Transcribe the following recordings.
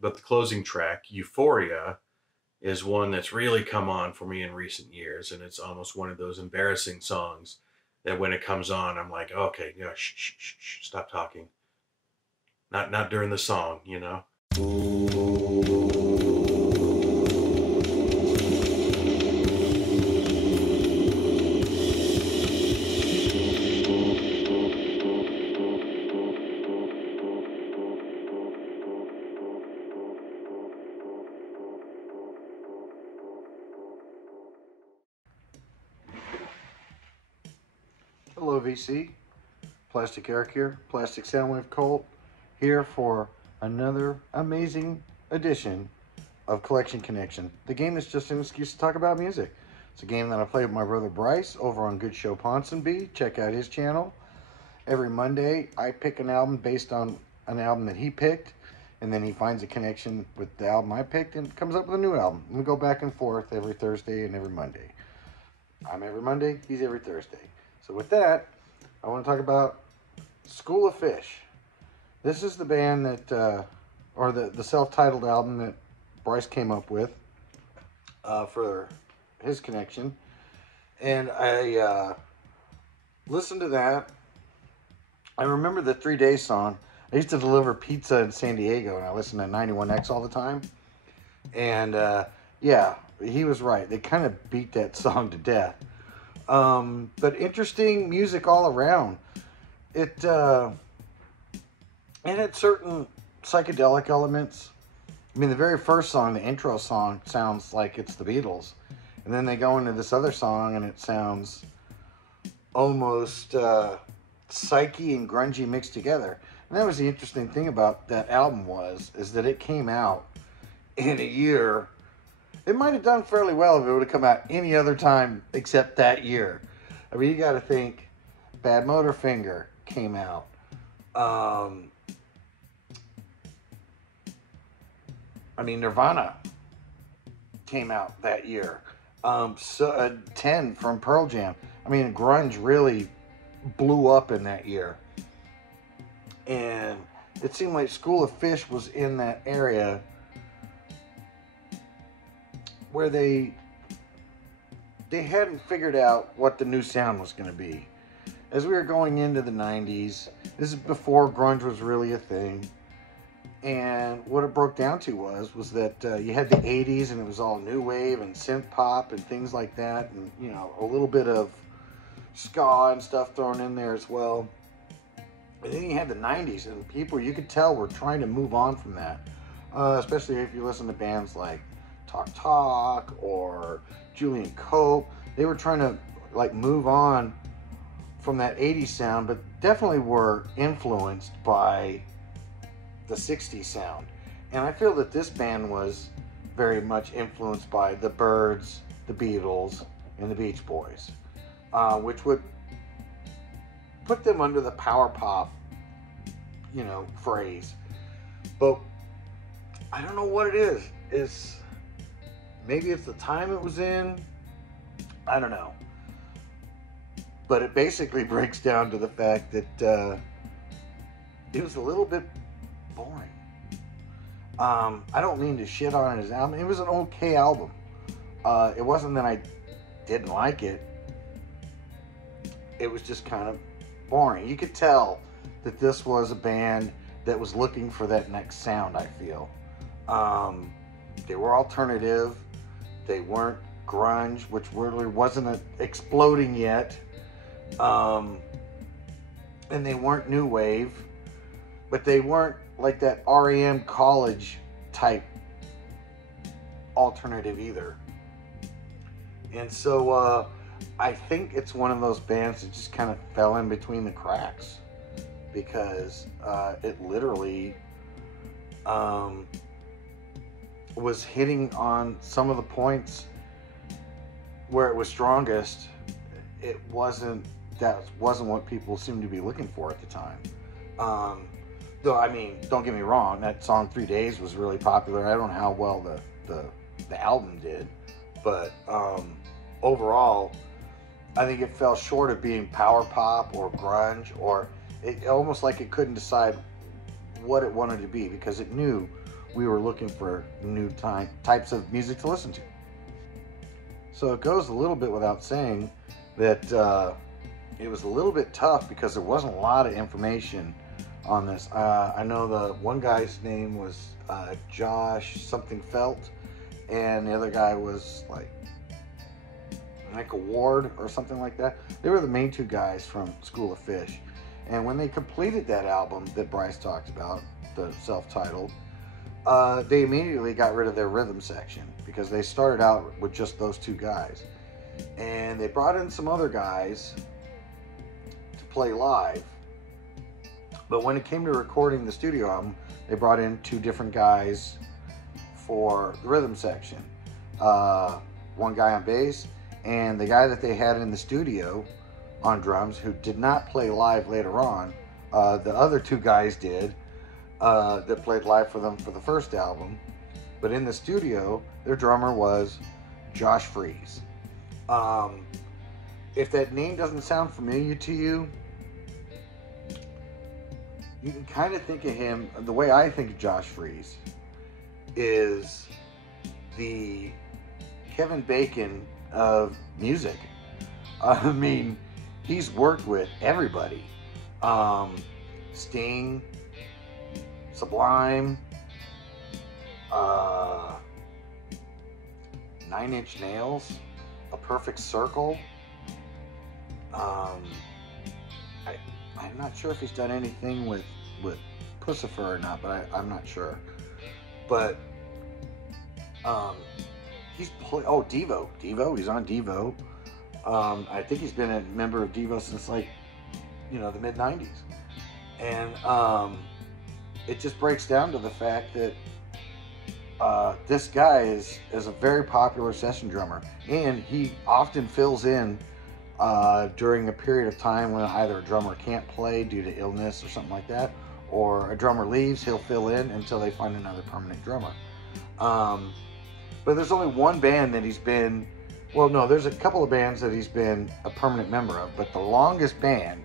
But the closing track, Euphoria, is one that's really come on for me in recent years, and it's almost one of those embarrassing songs that when it comes on, I'm like, okay, shh, shh, shh, shh, stop talking. Not during the song, you know. Hello VC, Plastic Eric here, Plastic Soundwave Cult, here for another amazing edition of Collection Connection, the game that's just an excuse to talk about music. It's a game that I play with my brother Bryce over on Good Show Ponsonby. Check out his channel. Every Monday, I pick an album based on an album that he picked, and then he finds a connection with the album I picked and comes up with a new album. And we go back and forth every Thursday and every Monday. I'm every Monday, he's every Thursday. So with that, I want to talk about School of Fish. This is the band that, or the self-titled album that Bryce came up with for his connection. And I listened to that. I remember the 3 Days song. I used to deliver pizza in San Diego, and I listened to 91X all the time. And yeah, he was right. They kind of beat that song to death. But interesting music all around. It had certain psychedelic elements. I mean, the very first song, the intro song, sounds like it's the Beatles. And then they go into this other song and it sounds almost psyche and grungy mixed together. And that was the interesting thing about that album is that it came out in a year. It might have done fairly well if it would have come out any other time except that year. I mean, you got to think Bad Motorfinger came out. Nirvana came out that year. 10 from Pearl Jam. I mean, grunge really blew up in that year. And it seemed like School of Fish was in that area where they hadn't figured out what the new sound was going to be. As we were going into the 90s, this is before grunge was really a thing. And what it broke down to was that you had the 80s and it was all new wave and synth pop and things like that. And, you know, a little bit of ska and stuff thrown in there as well. And then you had the 90s and people, you could tell, were trying to move on from that. Especially if you listen to bands like Talk or Julian Cope. They were trying to like move on from that 80s sound, but definitely were influenced by the 60s sound. And I feel that this band was very much influenced by the Byrds, the Beatles, and the Beach Boys, which would put them under the power pop, phrase. But I don't know what it is. Maybe it's the time it was in. I don't know. But it basically breaks down to the fact that it was a little bit boring. I don't mean to shit on his album. It was an okay album. It wasn't that I didn't like it. It was just kind of boring. You could tell that this was a band that was looking for that next sound, I feel. They were alternative. They weren't grunge, which really wasn't exploding yet. And they weren't new wave. But they weren't like that REM college type alternative either. And so I think it's one of those bands that just kind of fell in between the cracks, because it literally was hitting on some of the points where it was strongest. That wasn't what people seemed to be looking for at the time. Though, I mean, don't get me wrong, that song 3 Days was really popular. I don't know how well the album did, but overall, I think it fell short of being power pop or grunge, or it almost like it couldn't decide what it wanted to be, because it knew we were looking for new types of music to listen to. So it goes a little bit without saying that it was a little bit tough because there wasn't a lot of information on this. I know the one guy's name was Josh something Felt, and the other guy was like Michael Ward or something like that. They were the main two guys from School of Fish. And when they completed that album that Bryce talked about, the self-titled, they immediately got rid of their rhythm section because they started out with just those two guys. And they brought in some other guys to play live. But when it came to recording the studio album, they brought in two different guys for the rhythm section. One guy on bass, and the guy that they had in the studio on drums, who did not play live later on, the other two guys did, that played live for them for the first album. But in the studio, their drummer was Josh Freese. If that name doesn't sound familiar to you, you can kind of think of him, the way I think of Josh Freese is the Kevin Bacon of music. I mean, he's worked with everybody. Sting, Sublime, 9 Inch Nails, A Perfect Circle. I'm not sure if he's done anything with Pussifer or not, but I'm not sure. But he's Devo. He's on Devo. I think he's been a member of Devo since the mid '90s, and it just breaks down to the fact that this guy is a very popular session drummer, and he often fills in during a period of time when either a drummer can't play due to illness or something like that, or a drummer leaves. He'll fill in until they find another permanent drummer. But there's only one band that he's been, there's a couple of bands that he's been a permanent member of, but the longest band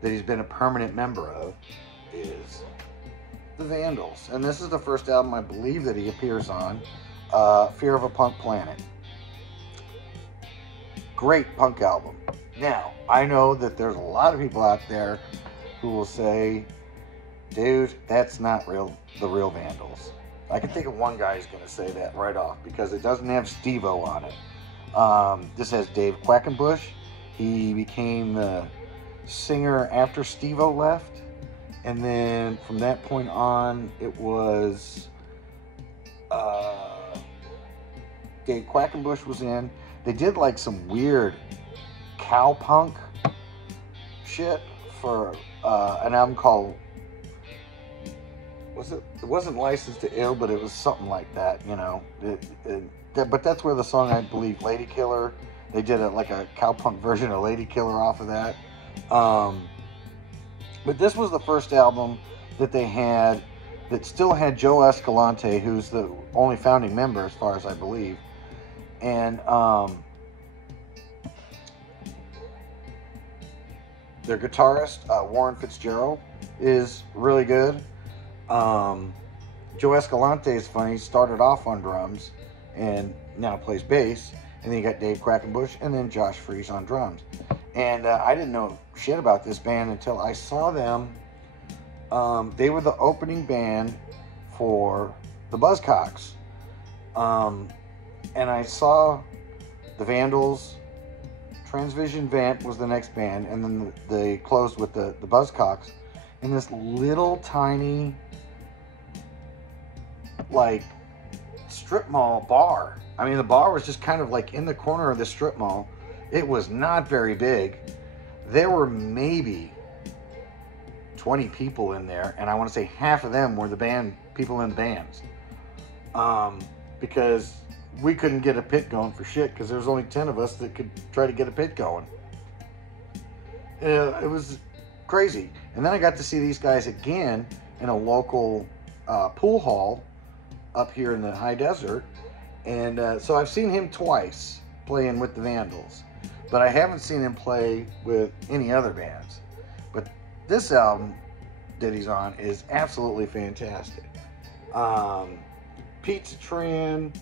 that he's been a permanent member of is the Vandals. And this is the first album, I believe, that he appears on, Fear of a Punk Planet. Great punk album. Now, I know that there's a lot of people out there who will say, dude, that's not the real Vandals. I can think of one guy who's going to say that right off because it doesn't have Steve-O on it. This has Dave Quackenbush. He became the singer after Steve-O left. And then from that point on, it was Dave Quackenbush was in. They did like some weird cowpunk shit for an album called, it wasn't Licensed to Ill, but it was something like that, but that's where the song, I believe, Lady Killer, they did like a cowpunk version of Lady Killer off of that. But this was the first album that they had that still had Joe Escalante, who's the only founding member as far as I believe. And their guitarist, Warren Fitzgerald, is really good. Joe Escalante is funny. He started off on drums and now plays bass. And then you got Dave Quackenbush and then Josh Freese on drums. And I didn't know shit about this band until I saw them. They were the opening band for the Buzzcocks. And I saw the Vandals. Transvision Vamp was the next band. And then they closed with the Buzzcocks in this little tiny, like, strip mall bar. I mean, the bar was just kind of like in the corner of the strip mall. It was not very big. There were maybe 20 people in there, and I want to say half of them were the people in the bands. Because we couldn't get a pit going for shit, because there was only 10 of us that could try to get a pit going. It was crazy. And then I got to see these guys again in a local pool hall up here in the high desert. And so I've seen him twice playing with the Vandals, but I haven't seen him play with any other bands. But this album that he's on is absolutely fantastic. Pizza Tran,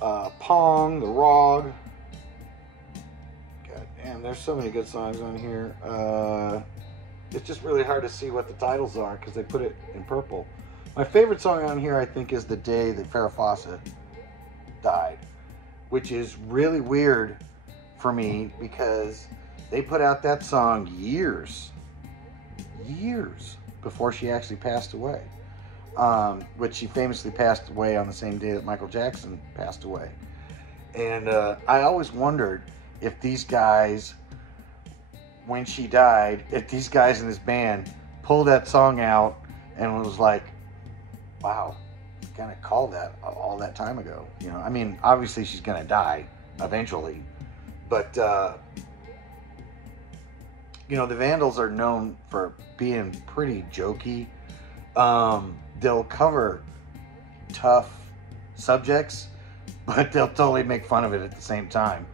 Pong, The Rog. God damn, there's so many good songs on here. It's just really hard to see what the titles are because they put it in purple. My favorite song on here, I think, is The Day That Farrah Fawcett Died, which is really weird for me because they put out that song years before she actually passed away. Which she famously passed away on the same day that Michael Jackson passed away. And I always wondered if these guys, when she died, if these guys in this band pulled that song out and was like, wow, kind of called that all that time ago. You know, I mean, obviously she's going to die eventually, but you know, the Vandals are known for being pretty jokey. They'll cover tough subjects, but they'll totally make fun of it at the same time.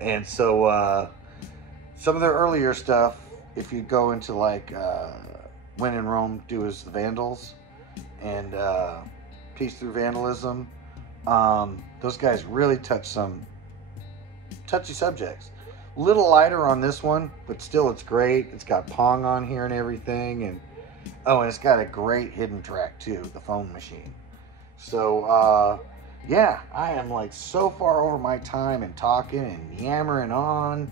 And so some of their earlier stuff, if you go into like When in Rome, Do as the Vandals and Peace Through Vandalism, those guys really touch some touchy subjects. A little lighter on this one, but still it's great. It's got Pong on here and everything, and oh, and it's got a great hidden track too, The Phone Machine. So yeah, I am like so far over my time and talking and yammering on.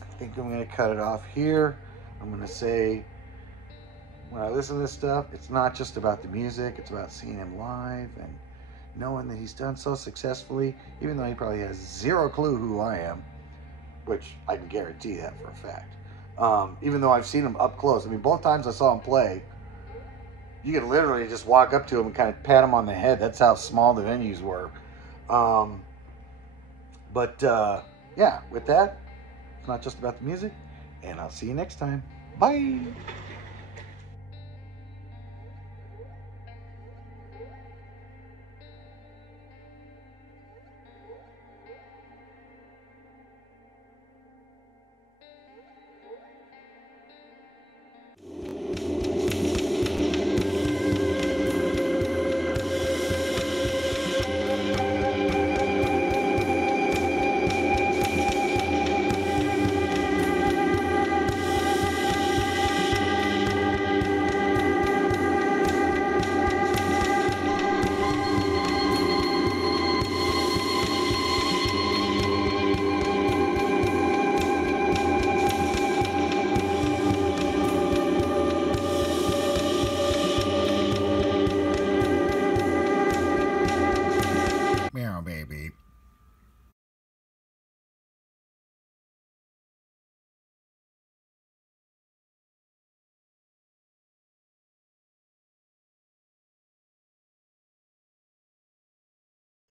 I think I'm going to cut it off here. I'm going to say, when I listen to this stuff, it's not just about the music, it's about seeing him live and knowing that he's done so successfully, even though he probably has zero clue who I am, which I can guarantee that for a fact. Even though I've seen him up close. I mean, both times I saw him play, you could literally just walk up to him and kind of pat him on the head. That's how small the venues were. Yeah, with that, it's not just about the music, and I'll see you next time. Bye!